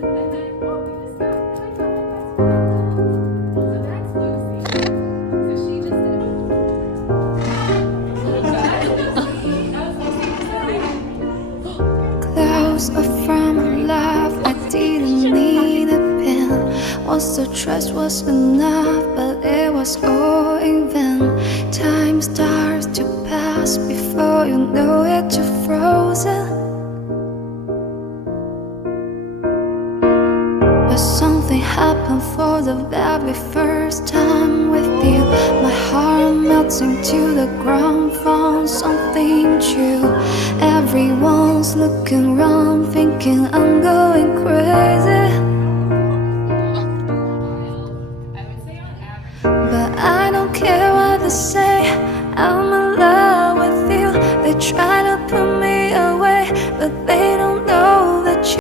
Close up from love, I didn't need a pen. Once the trust was enough, but it was all in vain. Time starts to pass before you know it, you're frozen. But something happened for the very first time with you. My heart melts into the ground, found something true. Everyone's looking around, thinking I'm good.